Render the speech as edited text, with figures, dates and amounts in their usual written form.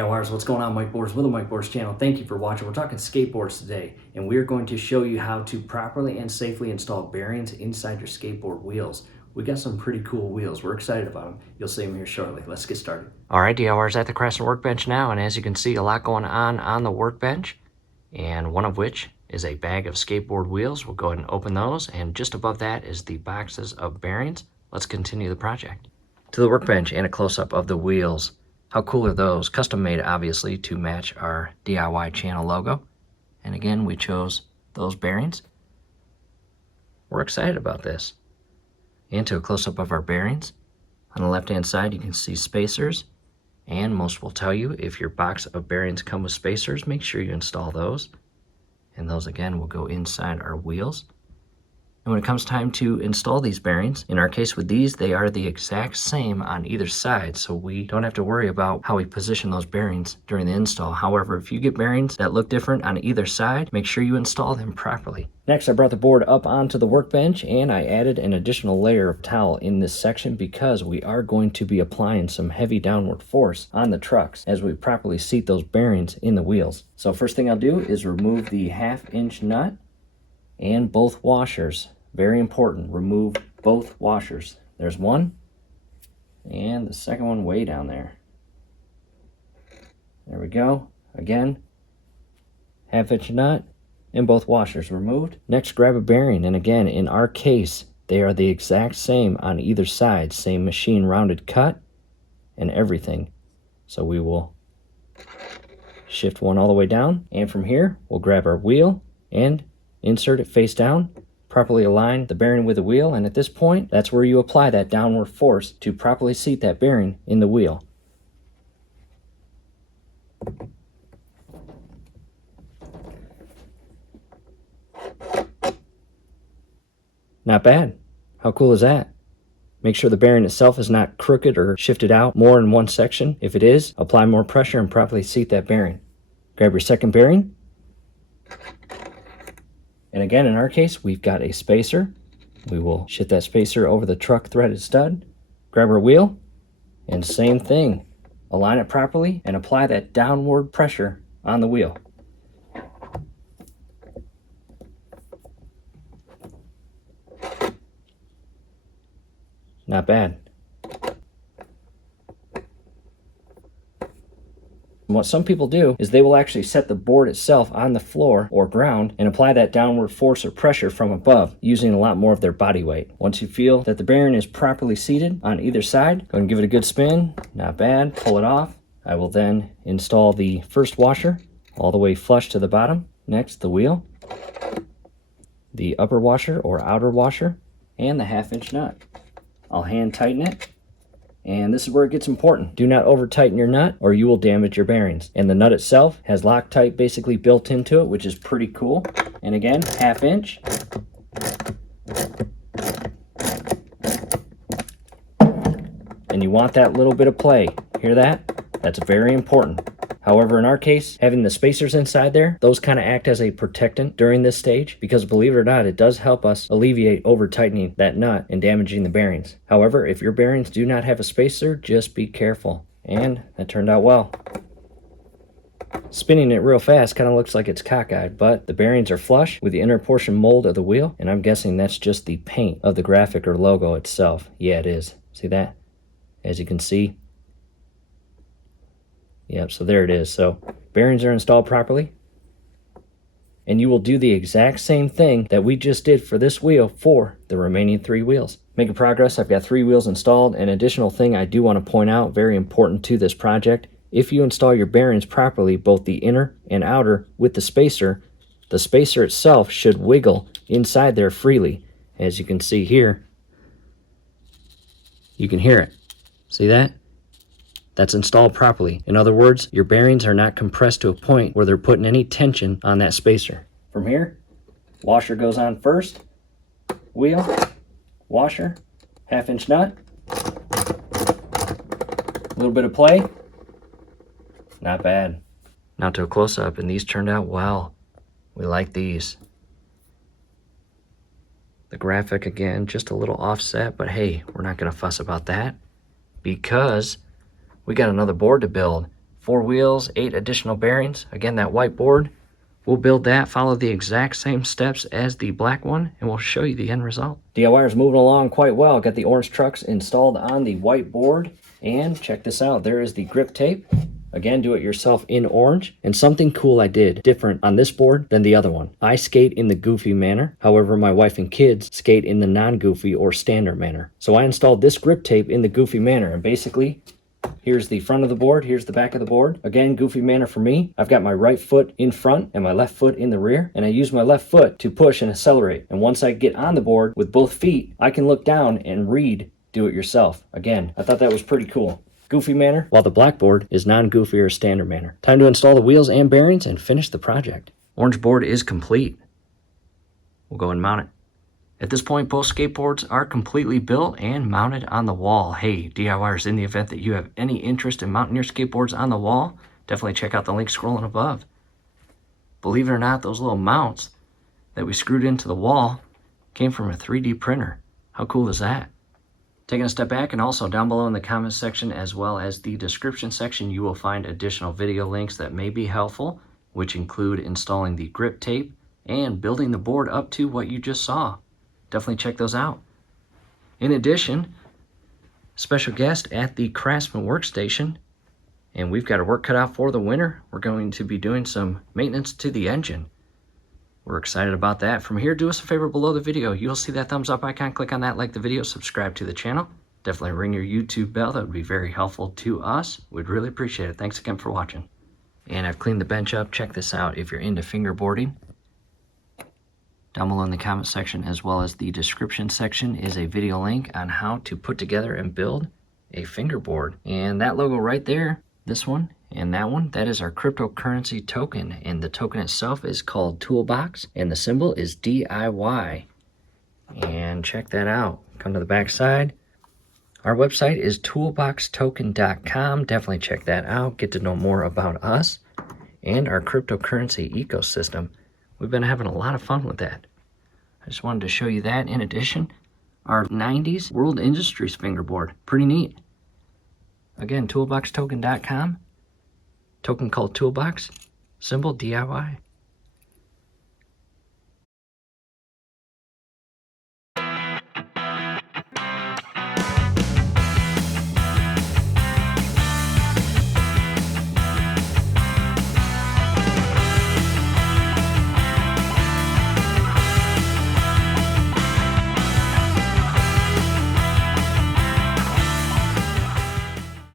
DIYers, what's going on, Mike Boards with the Mike Boards channel? Thank you for watching. We're talking skateboards today, and we're going to show you how to properly and safely install bearings inside your skateboard wheels. We got some pretty cool wheels. We're excited about them. You'll see them here shortly. Let's get started. All right, DIYers, at the Craftsman workbench now, and as you can see, a lot going on the workbench, and one of which is a bag of skateboard wheels. We'll go ahead and open those, and just above that is the boxes of bearings. Let's continue the project. To the workbench and a close-up of the wheels. How cool are those? Custom made, obviously, to match our DIY channel logo. And again, we chose those bearings. We're excited about this. And to a close-up of our bearings. On the left-hand side, you can see spacers. And most will tell you, if your box of bearings come with spacers, make sure you install those. And those, again, will go inside our wheels. And when it comes time to install these bearings, in our case with these, they are the exact same on either side, so we don't have to worry about how we position those bearings during the install. However, if you get bearings that look different on either side, make sure you install them properly. Next, I brought the board up onto the workbench, and I added an additional layer of towel in this section because we are going to be applying some heavy downward force on the trucks as we properly seat those bearings in the wheels. So first thing I'll do is remove the 1/2-inch nut and both washers. Very important, remove both washers. There's one, and the second one way down there. There we go. Again, 1/2-inch nut and both washers removed. Next, grab a bearing, and again, in our case, they are the exact same on either side. Same machine rounded cut and everything. So we will shift one all the way down, and from here, we'll grab our wheel and insert it face down, properly align the bearing with the wheel, and at this point, that's where you apply that downward force to properly seat that bearing in the wheel. Not bad. How cool is that? Make sure the bearing itself is not crooked or shifted out more in one section. If it is, apply more pressure and properly seat that bearing. Grab your second bearing. And again, in our case, we've got a spacer. We will shift that spacer over the truck threaded stud, grab our wheel, and same thing. Align it properly and apply that downward pressure on the wheel. Not bad. And what some people do is they will actually set the board itself on the floor or ground and apply that downward force or pressure from above, using a lot more of their body weight. Once you feel that the bearing is properly seated on either side, go and give it a good spin. Not bad. Pull it off. I will then install the first washer all the way flush to the bottom. Next, the wheel, the upper washer or outer washer, and the 1/2-inch nut. I'll hand tighten it. And this is where it gets important. Do not over tighten your nut or you will damage your bearings. And the nut itself has Loctite basically built into it, which is pretty cool. And again, 1/2-inch. And you want that little bit of play. Hear that? That's very important. However, in our case, having the spacers inside there, those kind of act as a protectant during this stage because, believe it or not, it does help us alleviate over-tightening that nut and damaging the bearings. However, if your bearings do not have a spacer, just be careful. And that turned out well. Spinning it real fast kind of looks like it's cockeyed, but the bearings are flush with the inner portion mold of the wheel, and I'm guessing that's just the paint of the graphic or logo itself. Yeah, it is. See that? As you can see. Yep, so there it is. So bearings are installed properly. And you will do the exact same thing that we just did for this wheel for the remaining 3 wheels. Making progress, I've got 3 wheels installed. An additional thing I do want to point out, very important to this project, if you install your bearings properly, both the inner and outer with the spacer itself should wiggle inside there freely. As you can see here, you can hear it. See that? That's installed properly. In other words, your bearings are not compressed to a point where they're putting any tension on that spacer. From here, washer goes on first, wheel, washer, 1/2-inch nut, a little bit of play, not bad. Now to a close-up, and these turned out well. We like these. The graphic, again, just a little offset, but hey, we're not going to fuss about that because we got another board to build 4 wheels, 8 additional bearings. Again, that white board, we'll build that, follow the exact same steps as the black one, and we'll show you the end result. DIY is moving along quite well. Got the orange trucks installed on the white board, and check this out. There is the grip tape. Again, do it yourself in orange. And something cool I did different on this board than the other one. I skate in the goofy manner. However, my wife and kids skate in the non-goofy or standard manner. So I installed this grip tape in the goofy manner, and basically, here's the front of the board, here's the back of the board. Again, goofy manner for me. I've got my right foot in front and my left foot in the rear, and I use my left foot to push and accelerate. And once I get on the board with both feet, I can look down and read do it yourself. Again, I thought that was pretty cool. Goofy manner, while the black board is non-goofy or standard manner. Time to install the wheels and bearings and finish the project. Orange board is complete. We'll go and mount it. At this point, both skateboards are completely built and mounted on the wall. Hey, DIYers, in the event that you have any interest in mounting your skateboards on the wall, definitely check out the link scrolling above. Believe it or not, those little mounts that we screwed into the wall came from a 3D printer. How cool is that? Taking a step back, and also down below in the comments section as well as the description section, you will find additional video links that may be helpful, which include installing the grip tape and building the board up to what you just saw. Definitely check those out. In addition, special guest at the Craftsman workstation, and we've got our work cut out for the winter. We're going to be doing some maintenance to the engine. We're excited about that. From here, do us a favor below the video. You'll see that thumbs up icon. Click on that, like the video, subscribe to the channel. Definitely ring your YouTube bell. That would be very helpful to us. We'd really appreciate it. Thanks again for watching. And I've cleaned the bench up. Check this out if you're into fingerboarding. Down below in the comment section as well as the description section is a video link on how to put together and build a fingerboard. And that logo right there, this one and that one, that is our cryptocurrency token. And the token itself is called Toolbox, and the symbol is DIY. And check that out. Come to the back side. Our website is toolboxtoken.com. Definitely check that out. Get to know more about us and our cryptocurrency ecosystem. We've been having a lot of fun with that. I just wanted to show you that. In addition, our 90s World Industries fingerboard. Pretty neat. Again, toolboxtoken.com. Token called Toolbox. Symbol DIY.